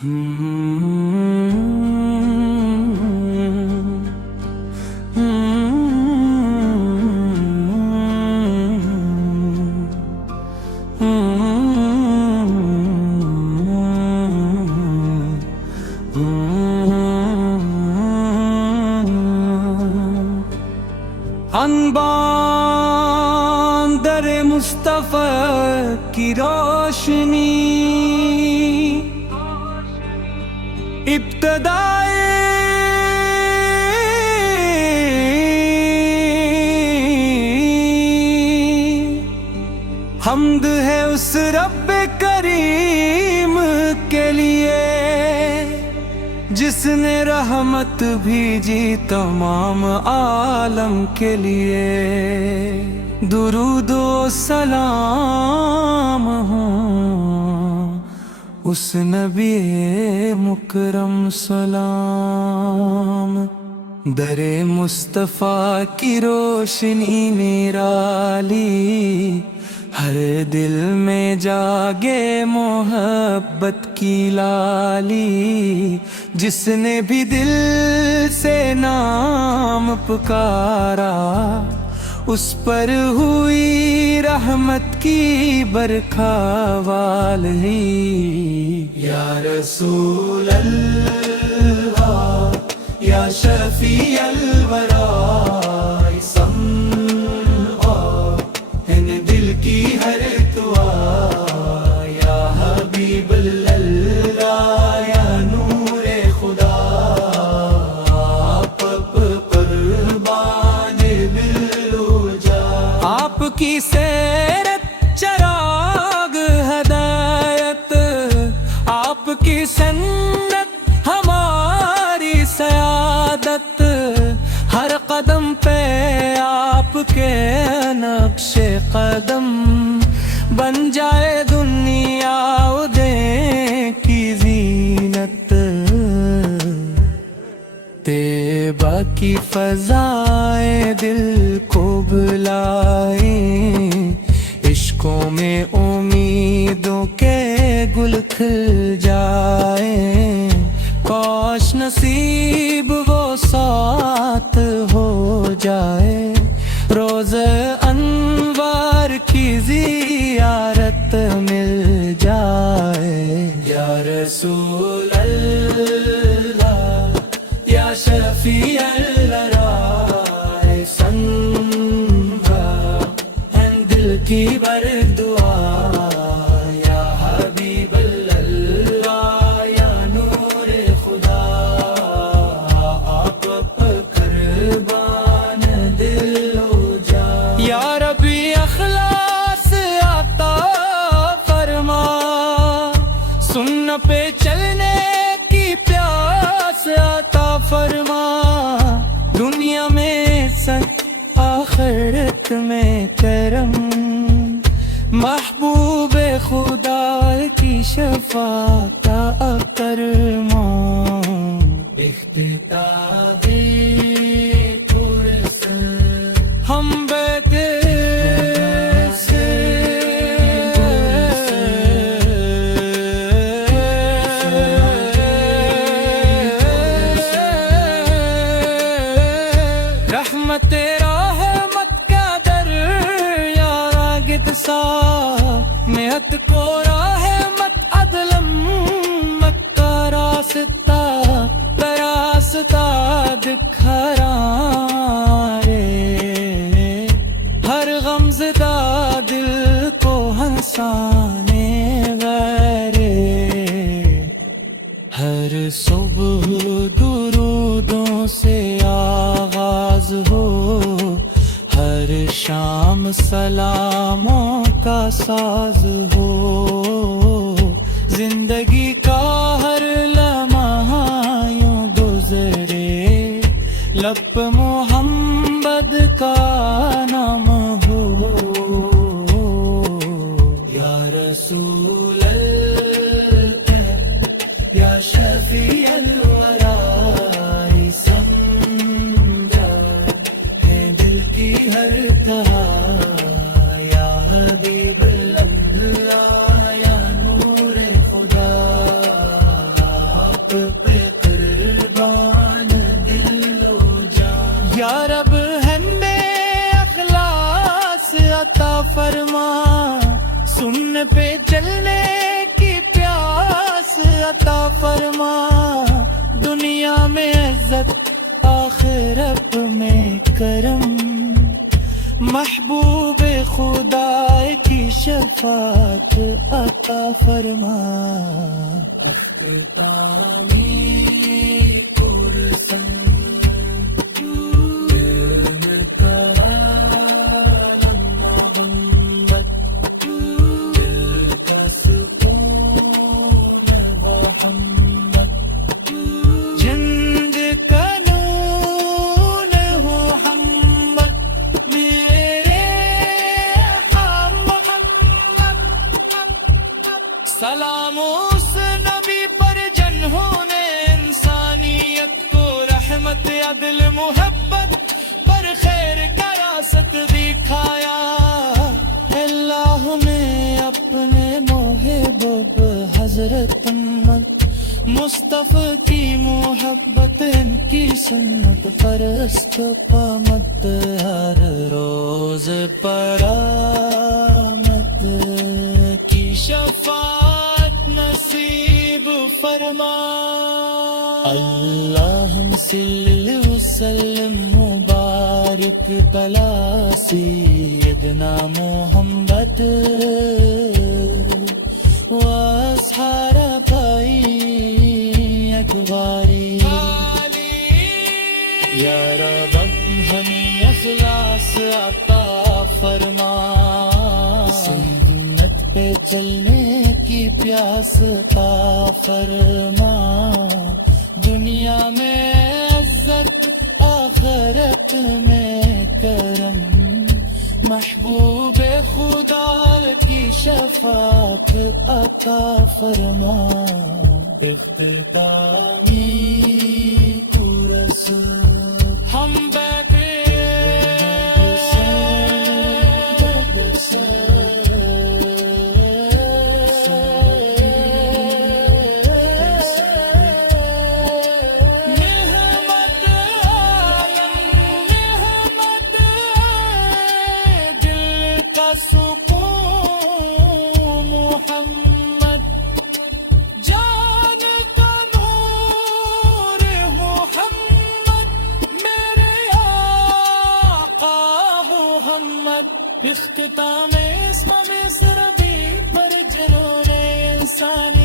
انبان در مصطفیٰ کی روشنی ابتدائے حمد ہے اس رب کریم کے لیے جس نے رحمت بھیجی تمام عالم کے لیے۔ درود و سلام ہوں اس نبی مکرم سلام، در مصطفیٰ کی روشنی نرالی، ہر دل میں جاگے محبت کی لالی، جس نے بھی دل سے نام پکارا اس پر ہوئی رحمت کی برکھا والی۔ یا رسول اللہ یا شفیع الورا، کی ہر دعا یا حبیب اللہ یا نور خدا، آپ قربان دل و جان، آپ کی سیرت چراغ ہدایت، آپ کی سنت ہماری سعادت، ہر قدم پہ آپ کے نقش قدم، بن جائے دنیا دیں کی زینت۔ طیبہ کی فضائیں دل کو بلائیں، عشقوں میں امیدوں کے گل کھل جائیں، کاش نصیب وہ ساتھ ہو جائے، روز انوار کی زیارت مل جائے۔ یا رسول اللہ یا شفیع الورا، سنگا ہے دل کی بر دعا، یا حبیب اللہ یا نور خدا، آپ قربان دل و جان۔ یا ربی اخلاص عطا فرما، سنت پہ چلنے کی پیاس عطا فرما، دنیا میں عزت آخرت میں کرم، محبوب خدا کی شفاعت کرما۔ اختتام ہم بیٹھے رحمت رحمت کا دریا راگت سا، مہت کو رحمت عدلم مکہ راستہ، راستہ دکھا رے، ہر غمزدہ دل کو ہنسانے غیرے، ہر صبح درودوں سے آغاز ہو، ہر شام سلاموں کا ساز ہو، زندگی کا ہر لمحہ یوں گزرے، لب پہ محمد کا نام ہو۔ یا رسول اللہ یا شفیع الورا، سمجھا ہے دل کی ہر طرح، یا حبیب اللہ یا نور خدا، پہ چلنے کی پیاس عطا فرما، دنیا میں عزت آخرت میں کرم، محبوب خدا کی شفاعت عطا فرما۔ اختتامی قرسن سلام اس نبی پر جنہوں نے انسانیت کو رحمت عدل محبت پر خیر کا راست دکھایا۔ اللہ نے اپنے محبوب حضرت محمد مصطفیٰ کی محبت ان کی سنت پرست قامت ہر روز پرامت کی شفاعت نصیب فرما۔ اللہم صلی وسلم مبارک کلا سیدنا محمد واصحاب اکباری۔ یا رب ہمیں اخلاص عطا فرما، سنت پہ چلنے کی پیاس عطا فرما، دنیا میں عزت آخرت میں کرم، محبوب خدا کی شفاعت عطا فرما۔ اختتامی قرص ہم بیٹھے اختتام اسم مصر دی پر جنہوں نے انسان